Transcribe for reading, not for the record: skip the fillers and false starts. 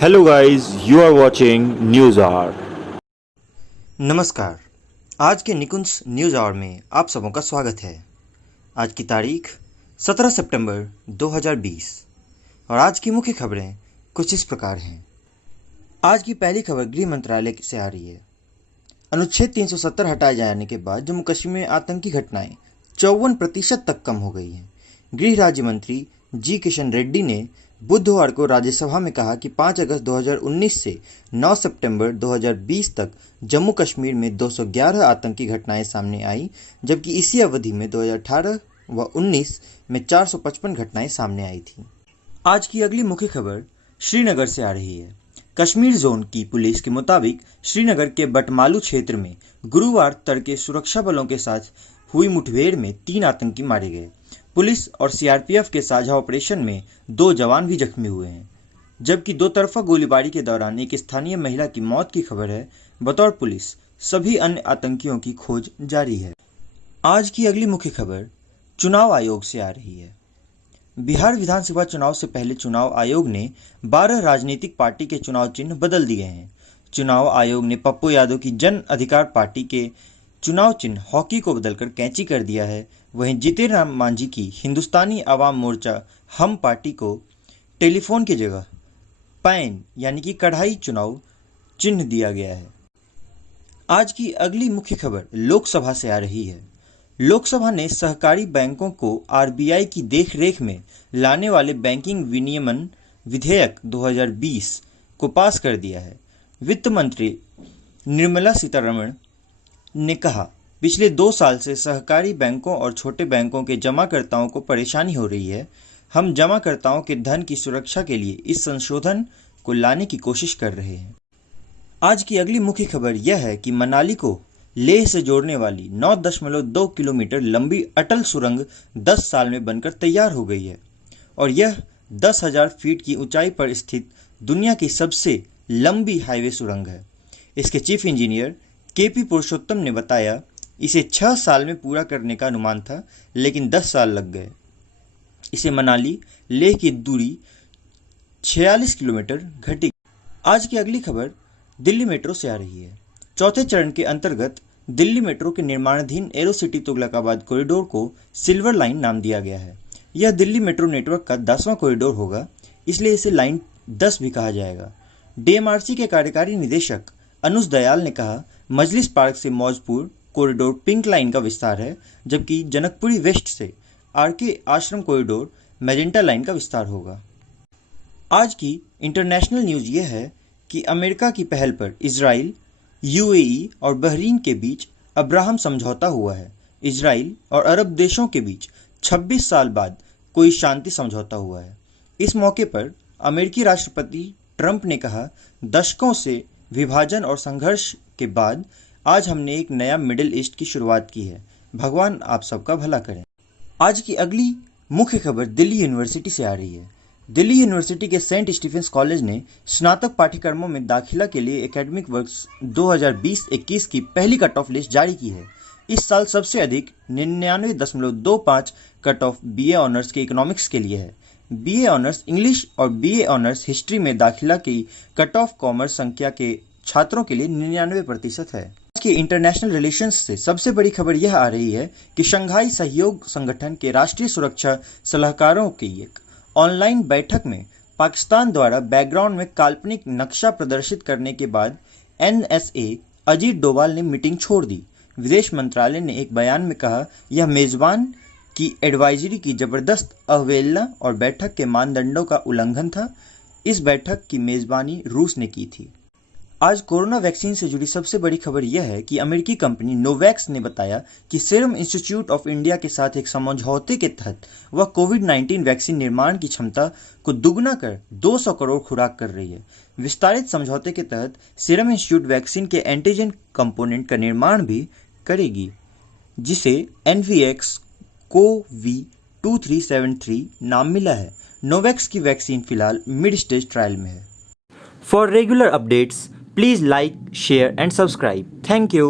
Hello guys, you are watching News Hour. नमस्कार। आज के निकुंज न्यूज़ आवर में आप सबों का स्वागत है। आज की तारीख 17 सितंबर 2020 और आज की मुख्य खबरें कुछ इस प्रकार हैं। आज की पहली खबर गृह मंत्रालय से आ रही है। अनुच्छेद 370 हटाए जाने के बाद जम्मू कश्मीर में आतंकी घटनाएं 54% तक कम हो गई हैं। गृह राज्य मंत्री जी किशन रेड्डी ने बुधवार को राज्यसभा में कहा कि 5 अगस्त 2019 से 9 सितंबर 2020 तक जम्मू कश्मीर में 211 आतंकी घटनाएं सामने आई, जबकि इसी अवधि में 2018 व 19 में 455 घटनाएं सामने आई थीं। आज की अगली मुख्य खबर श्रीनगर से आ रही है। कश्मीर जोन की पुलिस के मुताबिक श्रीनगर के बटमालू क्षेत्र में गुरुवार तड़के सुरक्षा बलों के साथ हुई मुठभेड़ में 3 आतंकी मारे गए। पुलिस और सीआरपीएफ के साझा ऑपरेशन में 2 जवान भी जख्मी हुए हैं, जबकि दो तरफा गोलीबारी के दौरान एक स्थानीय महिला की मौत की खबर है। बतौर पुलिस सभी अन्य आतंकियों की खोज जारी है। आज की अगली मुख्य खबर चुनाव आयोग से आ रही है। बिहार विधानसभा चुनाव से पहले चुनाव आयोग ने 12 राजनीतिक पार्टी के चुनाव चिन्ह बदल दिए हैं। चुनाव आयोग ने पप्पू यादव की जन अधिकार पार्टी के चुनाव चिन्ह हॉकी को बदलकर कैंची कर दिया है। वहीं जीतन राम मांझी की हिंदुस्तानी आवाम मोर्चा हम पार्टी को टेलीफोन की जगह पैन यानी कि कढ़ाई चुनाव चिन्ह दिया गया है। आज की अगली मुख्य खबर लोकसभा से आ रही है। लोकसभा ने सहकारी बैंकों को आरबीआई की देखरेख में लाने वाले बैंकिंग विनियमन विधेयक 2020 को पास कर दिया है। वित्त मंत्री निर्मला सीतारमण ने कहा, पिछले 2 साल से सहकारी बैंकों और छोटे बैंकों के जमाकर्ताओं को परेशानी हो रही है। हम जमाकर्ताओं के धन की सुरक्षा के लिए इस संशोधन को लाने की कोशिश कर रहे हैं। आज की अगली मुख्य खबर यह है कि मनाली को लेह से जोड़ने वाली 9.2 किलोमीटर लंबी अटल सुरंग 10 साल में बनकर तैयार हो गई है और यह 10,000 फीट की ऊंचाई पर स्थित दुनिया की सबसे लंबी हाईवे सुरंग है। इसके चीफ इंजीनियर केपी पुरुषोत्तम ने बताया, इसे 6 साल में पूरा करने का अनुमान था, लेकिन 10 साल लग गए। इसे मनाली लेह की दूरी 46 किलोमीटर घटी। आज की अगली खबर दिल्ली मेट्रो से आ रही है। चौथे चरण के अंतर्गत दिल्ली मेट्रो के निर्माणाधीन एरो सिटी तुगलकाबाद कॉरिडोर को सिल्वर लाइन नाम दिया गया है। यह दिल्ली मेट्रो नेटवर्क का 10वां कॉरिडोर होगा, इसलिए इसे लाइन 10 भी कहा जाएगा। डीएमआरसी के कार्यकारी निदेशक अनुज दयाल ने कहा, मजलिस पार्क से मौजपुर कॉरिडोर पिंक लाइन का विस्तार है, जबकि जनकपुरी वेस्ट से आरके आश्रम कॉरिडोर मैजेंटा लाइन का विस्तार होगा। आज की इंटरनेशनल न्यूज़ यह है कि अमेरिका की पहल पर इजराइल, यूएई और बहरीन के बीच अब्राहम समझौता हुआ है। इजराइल और अरब देशों के बीच 26 साल बाद कोई शांति समझौता हुआ है। इस मौके पर अमेरिकी राष्ट्रपति ट्रंप ने कहा, दशकों से विभाजन और संघर्ष के बाद आज हमने एक नया मिडिल ईस्ट की शुरुआत की है। भगवान आप सबका भला करें। आज की अगली मुख्य खबर दिल्ली यूनिवर्सिटी से आ रही है। दिल्ली यूनिवर्सिटी के सेंट स्टीफेंस कॉलेज ने स्नातक पाठ्यक्रमों में दाखिला के लिए एकेडमिक वर्ष 2020-21 की पहली कट ऑफ लिस्ट जारी की है। इस साल सबसे अधिक 99.25 कट ऑफ बीए ऑनर्स के इकोनॉमिक्स के लिए है। बीए ऑनर्स इंग्लिश और बीए ऑनर्स हिस्ट्री में दाखिला की कट ऑफ कॉमर्स संख्या के छात्रों के लिए 99% है। आज के इंटरनेशनल रिलेशंस से सबसे बड़ी खबर यह आ रही है कि शंघाई सहयोग संगठन के राष्ट्रीय सुरक्षा सलाहकारों की एक ऑनलाइन बैठक में पाकिस्तान द्वारा बैकग्राउंड में काल्पनिक नक्शा प्रदर्शित करने के बाद एनएसए अजीत डोभाल ने मीटिंग छोड़ दी। विदेश मंत्रालय ने एक बयान में कहा, यह मेजबान की एडवाइजरी की जबरदस्त अवहेलना और बैठक के मानदंडों का उल्लंघन था। इस बैठक की मेजबानी रूस ने की थी। आज कोरोना वैक्सीन से जुड़ी सबसे बड़ी खबर यह है कि अमेरिकी कंपनी नोवैक्स ने बताया कि सीरम इंस्टीट्यूट ऑफ इंडिया के साथ एक समझौते के तहत वह कोविड-19 वैक्सीन निर्माण की क्षमता को दुगना कर 200 करोड़ खुराक कर रही है। विस्तारित समझौते के तहत सीरम इंस्टीट्यूट वैक्सीन के एंटीजन कंपोनेंट का निर्माण भी करेगी, जिसे NVX-CoV2373 नाम मिला है। नोवैक्स की वैक्सीन फिलहाल मिड स्टेज ट्रायल में है। For regular updates please like, share and subscribe. Thank you.